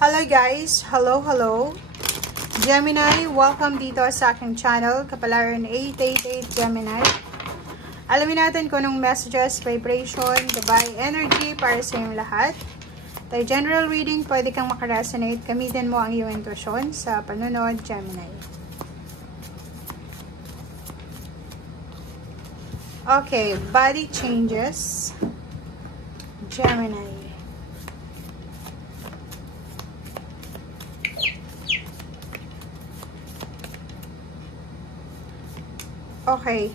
Hello guys! Hello! Gemini, welcome dito sa aking channel, Kapalaran 888 Gemini. Alamin natin kung anong messages, vibration, Dubai energy para sa inyong lahat. Tayo general reading, pwede kang makaresonate. Gamitin mo ang iyong intuition sa panonood, Gemini. Okay, body changes, Gemini. Okay.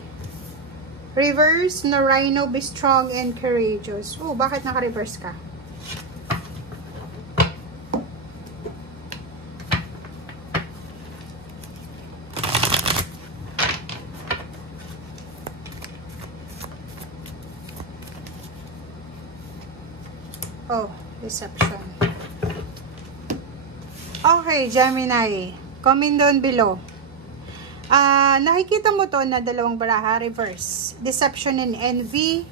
Reverse, no rhino, be strong and courageous. Oh, bakit naka-reverse ka? Oh, deception. Okay, Gemini. Comment down below. Nakikita mo to na dalawang baraha, reverse. Deception and envy,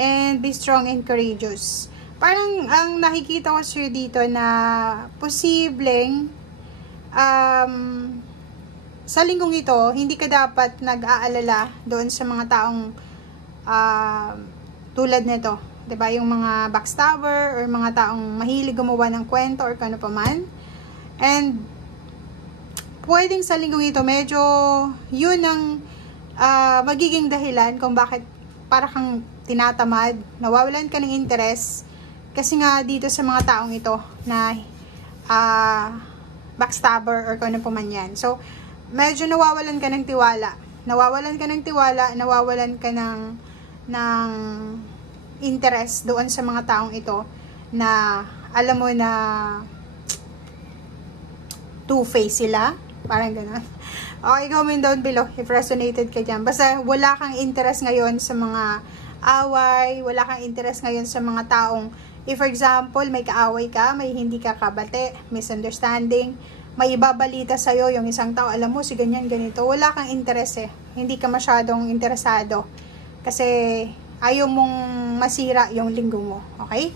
and be strong and courageous. Parang ang nakikita ko sa'yo dito na posibleng sa linggong ito, hindi ka dapat nag-aalala doon sa mga taong tulad nito. Diba? Yung mga backstabber or mga taong mahilig gumawa ng kwento or kano pa man. And pwedeng sa linggong ito, medyo yun ang magiging dahilan kung bakit para kang tinatamad, nawawalan ka ng interes. Kasi nga dito sa mga taong ito na backstabber or kung ano pa man yan. So, medyo nawawalan ka ng tiwala. Nawawalan ka ng interest doon sa mga taong ito na alam mo na two-faced sila. Parang gano'n. Okay, comment down below if resonated ka dyan. Basta wala kang interest ngayon sa mga away, wala kang interest ngayon sa mga taong, if for example, may kaaway ka, may hindi ka kabate, misunderstanding, may ibabalita sa'yo yung isang tao, alam mo, si ganyan, ganito, wala kang interest eh. Hindi ka masyadong interesado. Kasi ayaw mong masira yung linggo mo. Okay?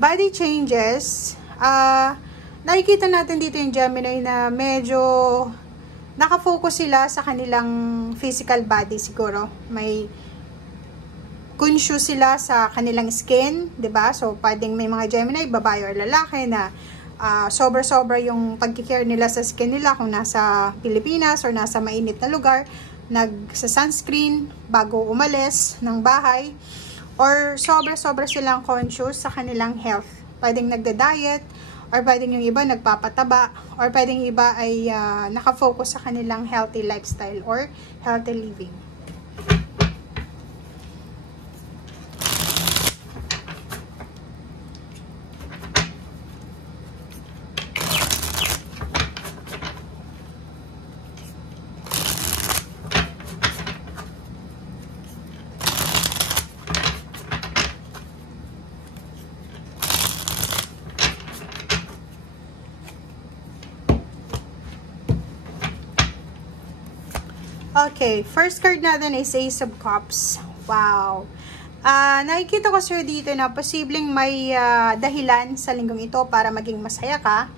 Body changes, nakikita natin dito yung Gemini na medyo nakafocus sila sa kanilang physical body siguro. May conscious sila sa kanilang skin, 'di ba? So, pwedeng may mga Gemini, babae or lalaki na sobra-sobra yung pagkikare nila sa skin nila kung nasa Pilipinas or nasa mainit na lugar, sa sunscreen bago umalis ng bahay, or sobra-sobra silang conscious sa kanilang health. Pwedeng nagda-diet, or pwedeng yung iba nagpapataba, or pwedeng yung iba ay nakafocus sa kanilang healthy lifestyle or healthy living. Okay, first card natin is Ace of Cups. Wow. Nakikita ko sir dito na posibleng may dahilan sa linggong ito para maging masaya ka.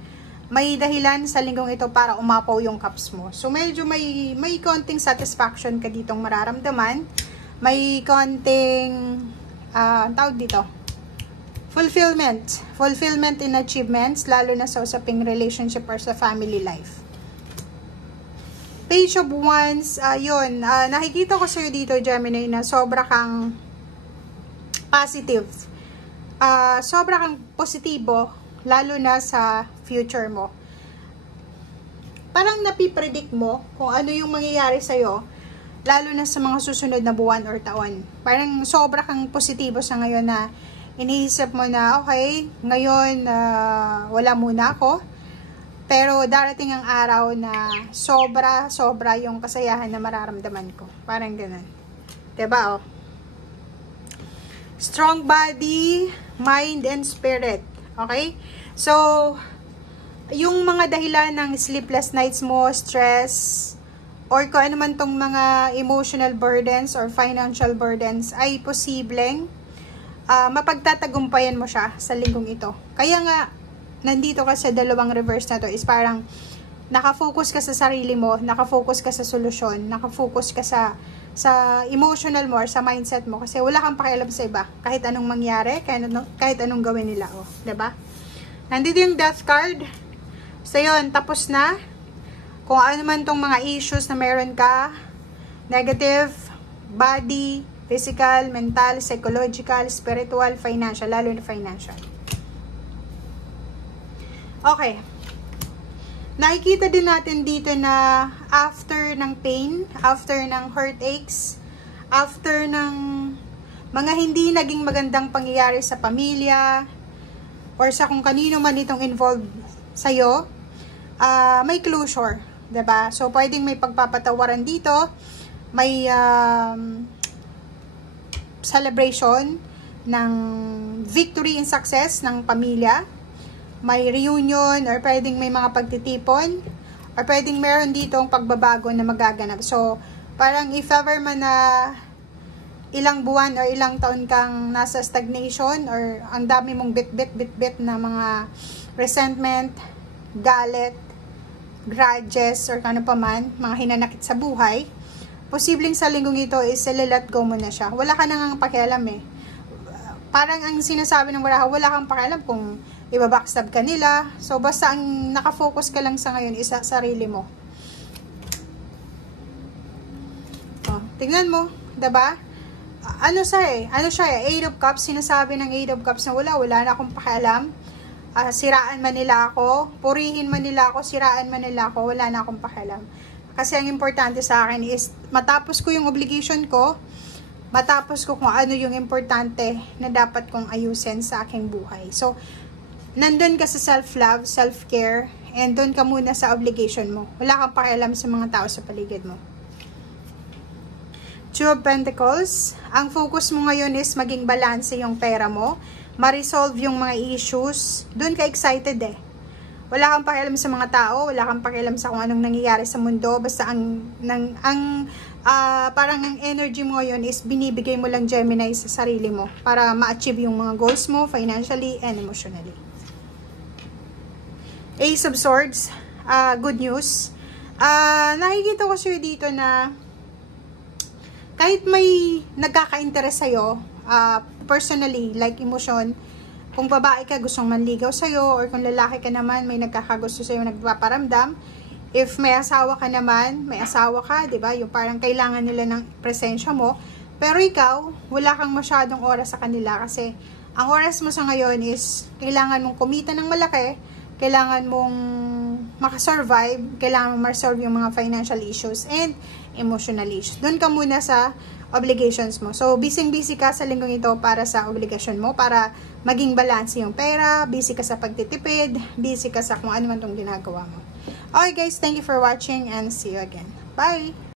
May dahilan sa linggong ito para umapaw yung cups mo. So medyo may konting satisfaction ka ditong mararamdaman. May konting tawag dito, fulfillment in achievements, lalo na sa usaping relationship or sa family life. Page of Wands, yun, nakikita ko sa'yo dito, Gemini, na sobra kang positive. Sobra kang positibo, lalo na sa future mo. Parang napipredict mo kung ano yung mangyayari sa'yo, lalo na sa mga susunod na buwan or taon. Parang sobra kang positibo sa ngayon na iniisip mo na, okay, ngayon wala muna ako. Pero darating ang araw na sobra yung kasayahan na mararamdaman ko. Parang ganun. Diba, oh? Strong body, mind, and spirit. Okay? So, yung mga dahilan ng sleepless nights mo, stress, or kung ano man tong mga emotional burdens or financial burdens, ay posibleng mapagtatagumpayan mo siya sa linggong ito. Kaya nga, nandito ka sa dalawang reverse na to is parang nakafocus ka sa sarili mo, nakafocus ka sa solusyon, nakafocus ka sa emotional mo or sa mindset mo kasi wala kang pakialam sa iba kahit anong mangyari, kahit anong gawin nila, oh, 'di ba? Nandito yung death card. So yun, tapos na kung ano man tong mga issues na meron ka, negative, body, physical, mental, psychological, spiritual, financial, lalo na financial. Okay. Nakikita din natin dito na after ng pain, after ng heartaches, after ng mga hindi naging magandang pangyayari sa pamilya, or sa kung kanino man itong involved sa'yo, may closure, 'di ba? So, pwedeng may pagpapatawaran dito, may celebration ng victory and success ng pamilya, may reunion, or pwedeng may mga pagtitipon, or pwedeng meron ditong pagbabago na magaganap. So, parang if ever man na ilang buwan or ilang taon kang nasa stagnation or ang dami mong bit na mga resentment, galit, grudges, or ano pa man, mga hinanakit sa buhay, posibleng sa linggong ito is let go mo na siya. Wala ka nang pakialam eh. Parang ang sinasabi ng baraha, wala kang pakialam kung ibabackstab ka nila. So, basta ang nakafocus ka lang sa ngayon is sa sarili mo. Oh, tingnan mo, diba? Ano siya eh, Eight of Cups, sinasabi ng Eight of Cups na wala na akong pakialam. Siraan man nila ako, purihin man nila ako, siraan man nila ako, wala na akong pakialam. Kasi ang importante sa akin is matapos ko yung obligation ko, matapos ko kung ano yung importante na dapat kong ayusin sa aking buhay. So, nandun ka sa self-love, self-care, and doon ka muna sa obligation mo. Wala kang pakialam sa mga tao sa paligid mo. Two of Pentacles, ang focus mo ngayon is maging balance yung pera mo, ma-resolve yung mga issues, doon ka excited eh. Wala kang pakialam sa mga tao, wala kang pakialam sa kung anong nangyayari sa mundo, basta parang ang energy mo ngayon is binibigay mo lang Gemini sa sarili mo para ma-achieve yung mga goals mo financially and emotionally. Ace of Swords, good news. Nakikita ko sa'yo dito na kahit may nagkaka-interest sa'yo, personally, like emotion, kung babae ka, gustong manligaw sa'yo, or kung lalaki ka naman, may nagkakagusto sa'yo, nagpaparamdam. If may asawa ka naman, may asawa ka, diba? Yung parang kailangan nila ng presensya mo. Pero ikaw, wala kang masyadong oras sa kanila kasi ang oras mo sa ngayon is kailangan mong kumita ng malaki, kailangan mong makasurvive, kailangan mong ma-resolve yung mga financial issues and emotional issues. Doon ka muna sa obligations mo. So, busy ka sa linggong ito para sa obligation mo, para maging balance yung pera, busy ka sa pagtitipid, busy ka sa kung ano man itong ginagawa mo. Okay guys, thank you for watching and see you again. Bye!